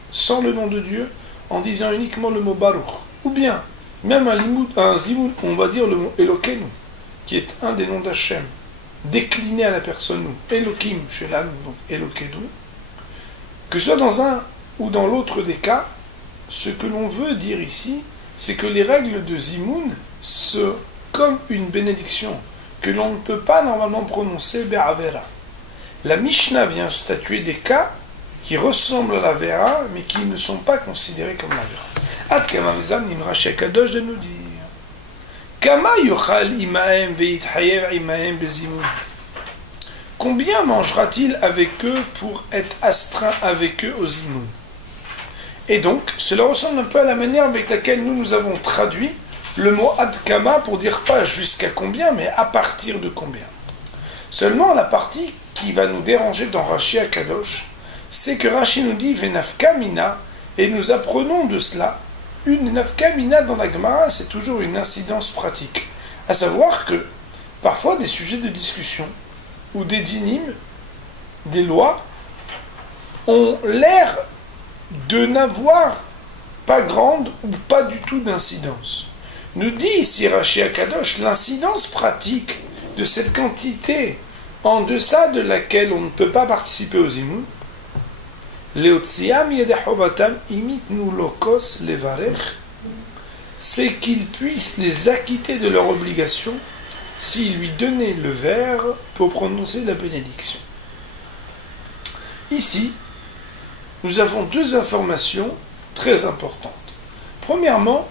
sans le nom de Dieu, en disant uniquement le mot baruch, ou bien même un zimoun, on va dire le mot Elokeinu, qui est un des noms d'Hachem, décliné à la personne nous, Elokim, Shelanu, donc Elokeinu, que ce soit dans un ou dans l'autre des cas, ce que l'on veut dire ici, c'est que les règles de Zimoun sont comme une bénédiction, que l'on ne peut pas normalement prononcer Be'avera. La Mishnah vient statuer des cas qui ressemblent à la Vera, mais qui ne sont pas considérés comme la Vera. Ad kama mezam nimrash Kadosh de nous dire Kama yochal imahem ve'ithayev imahem bezimoun. Combien mangera-t-il avec eux pour être astreint avec eux au zimoun? Et donc, cela ressemble un peu à la manière avec laquelle nous avons traduit le mot adkama pour dire pas jusqu'à combien, mais à partir de combien. Seulement, la partie qui va nous déranger dans Rashi Akadosh, c'est que Rashi nous dit Venafka mina, et nous apprenons de cela. Une nafka mina dans la Gemara, c'est toujours une incidence pratique. À savoir que, parfois, des sujets de discussion, ou des dynimes, des lois, ont l'air de n'avoir pas grande ou pas du tout d'incidence. Nous dit ici Rashi Akadosh, l'incidence pratique de cette quantité en deçà de laquelle on ne peut pas participer aux zimoun, c'est qu'ils puissent les acquitter de leur obligation s'ils lui donnaient le verre pour prononcer la bénédiction. Ici, nous avons deux informations très importantes. Premièrement,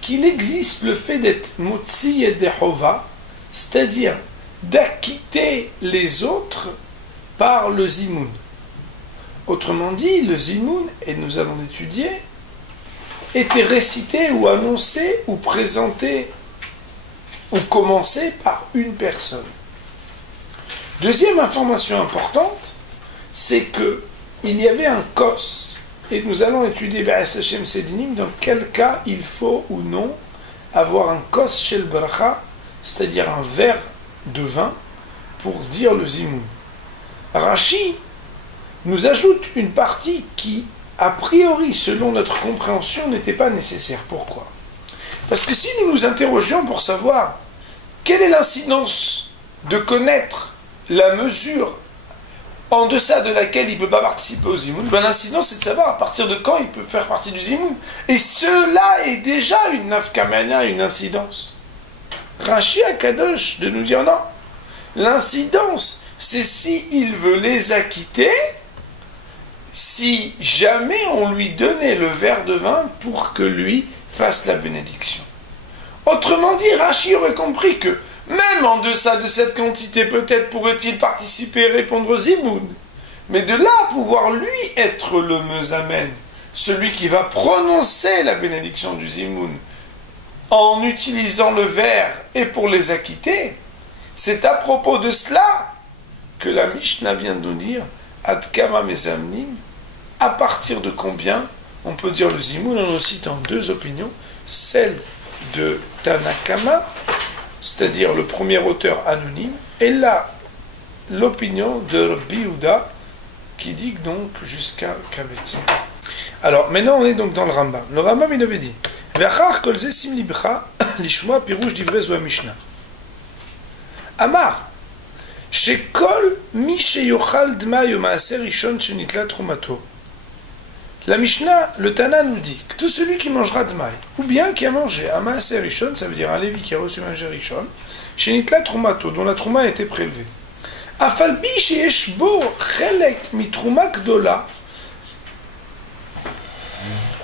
qu'il existe le fait d'être motzi et dehova, c'est-à-dire d'acquitter les autres par le zimoun. Autrement dit, le zimoun, et nous allons l'étudier, était récité ou annoncé ou présenté ou commencé par une personne. Deuxième information importante, c'est que il y avait un kos, et nous allons étudier Ba'as Hashem Sedinim dans quel cas il faut ou non avoir un kos shel bracha, c'est-à-dire un verre de vin pour dire le zimoun. Rashi nous ajoute une partie qui, a priori, selon notre compréhension, n'était pas nécessaire. Pourquoi ? Parce que si nous nous interrogions pour savoir quelle est l'incidence de connaître la mesure en deçà de laquelle il ne peut pas participer au zimoun, ben l'incidence c'est de savoir à partir de quand il peut faire partie du zimoun. Et cela est déjà une nafkamana, une incidence. Rashi Akadosh de nous dire non. L'incidence, c'est si il veut les acquitter, si jamais on lui donnait le verre de vin pour que lui fasse la bénédiction. Autrement dit, Rashi aurait compris que même en deçà de cette quantité, peut-être pourrait-il participer et répondre au zimoun. Mais de là à pouvoir lui être le mezamen, celui qui va prononcer la bénédiction du zimoun en utilisant le verre et pour les acquitter, c'est à propos de cela que la Mishnah vient de nous dire Ad kama mezamnim, à partir de combien on peut dire le zimoun, en citant deux opinions, celle de Tanakama, c'est-à-dire le premier auteur anonyme, et là, l'opinion de Rabbi Yehuda, qui dit donc jusqu'à Kavetza. Alors, maintenant on est donc dans le Rambam. Le Rambam il avait dit Ve'achar kol ze sim libcha lishmoa pirush divrei zo Mishnah. Amar shekol mi sheyochal dmai u'maaser rishon shenitla trumato. La Mishnah, le Tana nous dit que tout celui qui mangera dmaï, ou bien qui a mangé un maaser rishon, ça veut dire un lévi qui a reçu un rishon, shenitla trumato, dont la trouma a été prélevée. Afalbi sheyesh bo chelek mitruma gdola,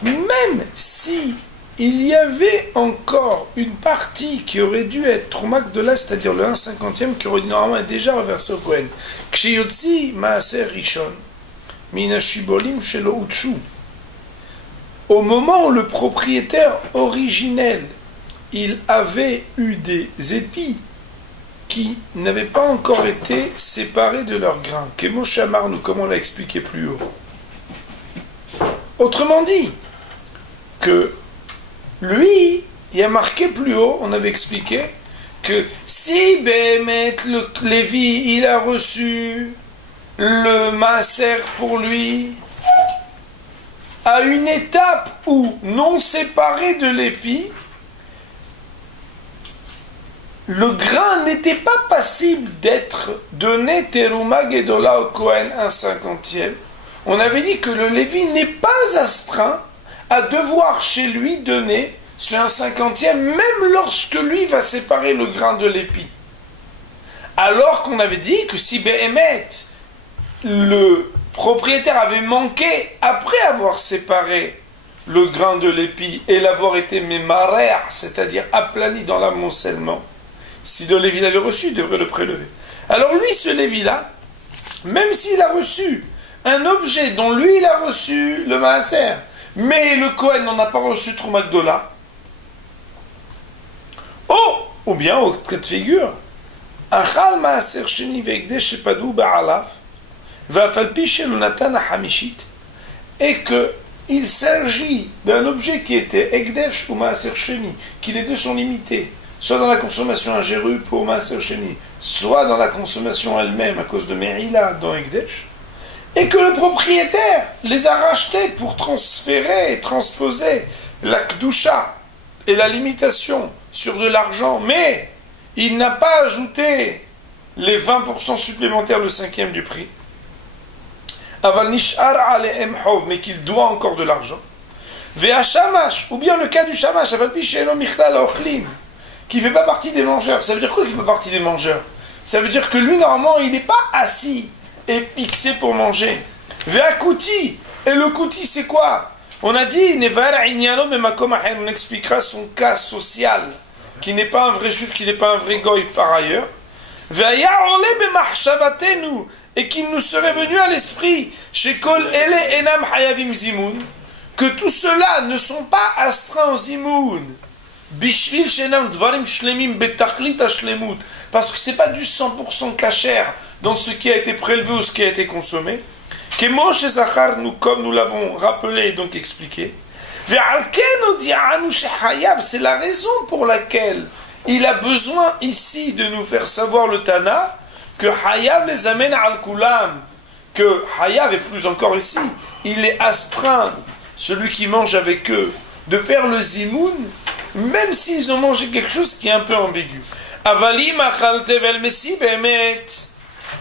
même si il y avait encore une partie qui aurait dû être trouma gdola, c'est-à-dire le 1/50 qui aurait dû normalement être déjà reversé au Kohen, ksheyotzi maaser rishon, mina shibolim shelo utshu. Au moment où le propriétaire originel, il avait eu des épis qui n'avaient pas encore été séparés de leurs grains, Kemoshamarnu, comme on l'a expliqué plus haut. Autrement dit, que lui, il y a marqué plus haut, on avait expliqué, que si Béhémet, le Lévi, il a reçu le maaser pour lui, à une étape où, non séparé de l'épi, le grain n'était pas passible d'être donné Teruma Gedola au Kohen 1/50. On avait dit que le Lévi n'est pas astreint à devoir chez lui donner ce 1/50, même lorsque lui va séparer le grain de l'épi. Alors qu'on avait dit que si Béhémet, le propriétaire avait manqué après avoir séparé le grain de l'épi et l'avoir été mémarer, c'est-à-dire aplani dans l'amoncellement, si le Lévi l'avait reçu, il devrait le prélever. Alors lui, ce Lévi-là, même s'il a reçu un objet dont lui il a reçu le maaser, mais le Kohen n'en a pas reçu Trouma Gdola, ou bien, au cas de figure, Achal maaser sheni ve'ekdesh shepadu ba'alav, et qu'il s'agit d'un objet qui était Ekdesh ou Maaser Sheni, qui les deux sont limités, soit dans la consommation ingérue pour Maaser Sheni, soit dans la consommation elle-même à cause de Me'ila dans Ekdesh, et que le propriétaire les a rachetés pour transférer et transposer la Kedusha et la limitation sur de l'argent, mais il n'a pas ajouté les 20% supplémentaires, le cinquième du prix, aval nish'ar alehem hov, mais qu'il doit encore de l'argent, ve'ashamash, ou bien le cas du shamash, aval pi she'eno michlal ochlim, qui ne fait pas partie des mangeurs. Ça veut dire quoi qu'il ne fait pas partie des mangeurs? Ça veut dire que lui, normalement, il n'est pas assis et fixé pour manger. Ve'akouti, et le kouti, c'est quoi? On a dit, on expliquera son cas social, qui n'est pas un vrai juif, qui n'est pas un vrai goy par ailleurs. Et qu'il nous serait venu à l'esprit, que tous ceux-là ne sont pas astreints aux zimoun. Parce que ce n'est pas du 100% cachère dans ce qui a été prélevé ou ce qui a été consommé. Comme nous l'avons rappelé et donc expliqué. C'est la raison pour laquelle il a besoin ici de nous faire savoir le Tana que Hayav les amène al Kulam, que Hayav, et plus encore ici, il est astreint, celui qui mange avec eux, de faire le zimoun, même s'ils ont mangé quelque chose qui est un peu ambigu. Avalim achal tevel messi behemet.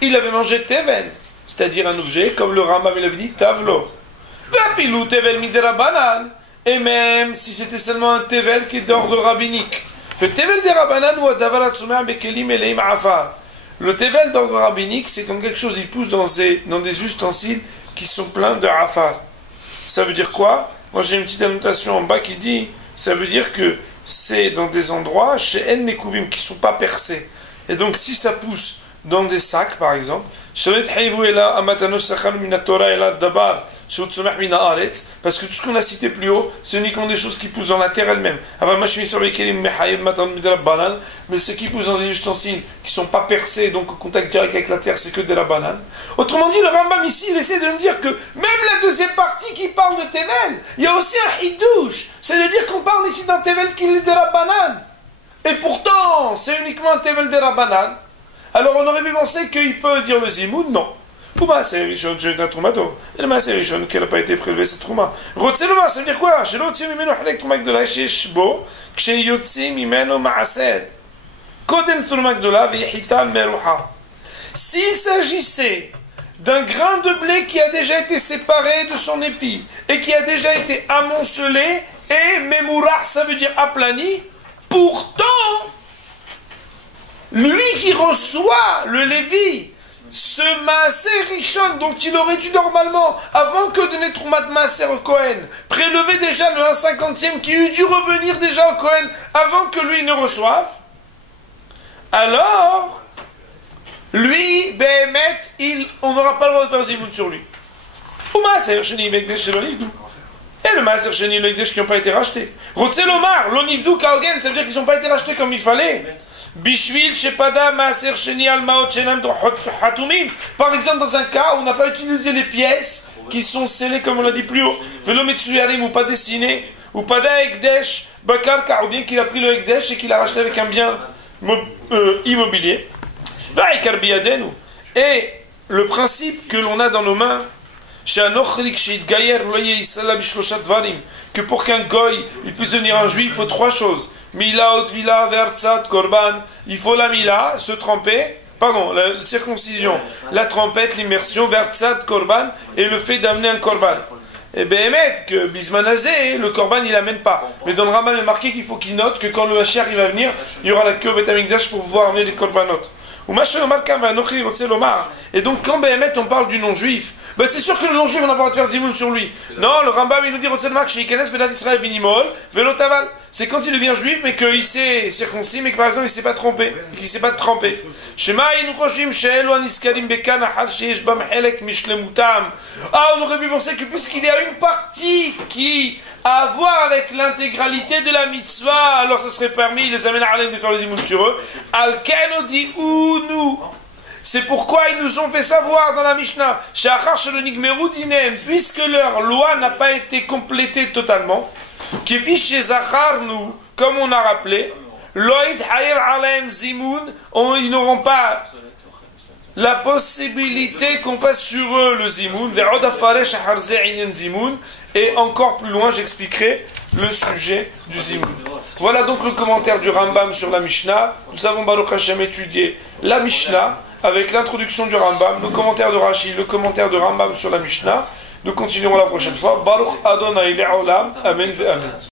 Il avait mangé tevel, c'est-à-dire un objet, comme le Rambam il avait dit, tavlo. Vafilou tevel miderabanan. Et même si c'était seulement un tevel qui est d'ordre rabbinique. Le tevel de rabanan ou adavar atsumah bekelim eleim afar. Le tevel d'ordre rabbinique, c'est comme quelque chose, il pousse dans des ustensiles qui sont pleins de afar. Ça veut dire quoi? Moi j'ai une petite annotation en bas qui dit, ça veut dire que c'est dans des endroits chez En Nekuvim qui ne sont pas percés. Et donc si ça pousse dans des sacs par exemple, parce que tout ce qu'on a cité plus haut, c'est uniquement des choses qui poussent dans la terre elle-même. Mais ce qui pousse dans des ustensiles qui ne sont pas percés, donc au contact direct avec la terre, c'est que de la banane. Autrement dit, le Rambam ici, il essaie de nous dire que même la deuxième partie qui parle de Tevel, il y a aussi un hidouche. C'est-à-dire qu'on parle ici d'un Tevel qui est de la banane. Et pourtant, c'est uniquement un Tevel de la banane. Alors on aurait pu penser qu'il peut dire le zimoun, non. Ou bah c'est Rishon, j'ai un troumato. Et le c'est Rishon qui n'a pas été prélevé cette trouma. Rotseloma, ça veut dire quoi? Chez l'autre, mimeno halek troumak de la sheshbo, chez yotsi mimeno maaser. Kodem troumak de la vihita meruha. S'il s'agissait d'un grain de blé qui a déjà été séparé de son épi et qui a déjà été amoncelé et memourah, ça veut dire aplani, pourtant, lui qui reçoit le Lévi, ce Maaser Rishon dont il aurait dû normalement, avant que donner Troumat Maaser au Kohen, prélever déjà le 1/50e qui eût dû revenir déjà au Kohen avant que lui ne reçoive, alors, lui, Behemet, on n'aura pas le droit de faire Zimoun sur lui. Ou Maaser Sheni Megdesh Shelo Nivdou. Et le Maaser Sheni Megdesh qui n'ont pas été rachetés. Rotzel Omar, Lo Nivdou Kaogen, ça veut dire qu'ils n'ont pas été rachetés comme il fallait. Bishvil shepada maaser sheni al maot shenam hatumim. Par exemple, dans un cas où on n'a pas utilisé les pièces qui sont scellées, comme on l'a dit plus haut, velo metsuyarim ou pas dessinées, ou pada ekdesh bakarka, ou bien qu'il a pris le ekdesh et qu'il l'a racheté avec un bien immobilier. Vaikar biyadenu. Et le principe que l'on a dans nos mains, que pour qu'un goy il puisse devenir un juif, il faut trois choses. Mila, otvila, vertsat, korban. Il faut la mila, se tremper, pardon, la circoncision, la trompette, l'immersion, vertsat, korban, et le fait d'amener un korban. Et Behemet, que Bismanazé, le korban il n'amène pas. Mais dans le Rambam il est marqué qu'il faut qu'il note que quand le Hachiach il va venir, il y aura la queue au Beth Amikdash pour pouvoir amener les korbanot. Et donc quand Behemet on parle du non-juif, ben c'est sûr que le non-juif on n'a pas le droit de faire zimoun sur lui. Non, le Rambam il nous dit c'est quand il devient juif mais qu'il s'est circoncis mais que par exemple il ne s'est pas trompé, qu'il ne s'est pas trempé. Ah, on aurait pu penser que puisqu'il y a une partie qui a à voir avec l'intégralité de la mitzvah, alors ça serait permis, les amène à de faire les imouns sur eux. Al-Ken dit ou nous. C'est pourquoi ils nous ont fait savoir dans la Mishnah, puisque leur loi n'a pas été complétée totalement, comme on a rappelé, ils n'auront pas la possibilité qu'on fasse sur eux le zimoun, et encore plus loin, j'expliquerai le sujet du zimoun. Voilà donc le commentaire du Rambam sur la Mishnah. Nous avons Baruch Hashem étudié la Mishnah avec l'introduction du Rambam, le commentaire de Rashi, le commentaire de Rambam sur la Mishnah. Nous continuerons la prochaine fois. Baruch Adonai Le'olam. Amen ve Amen.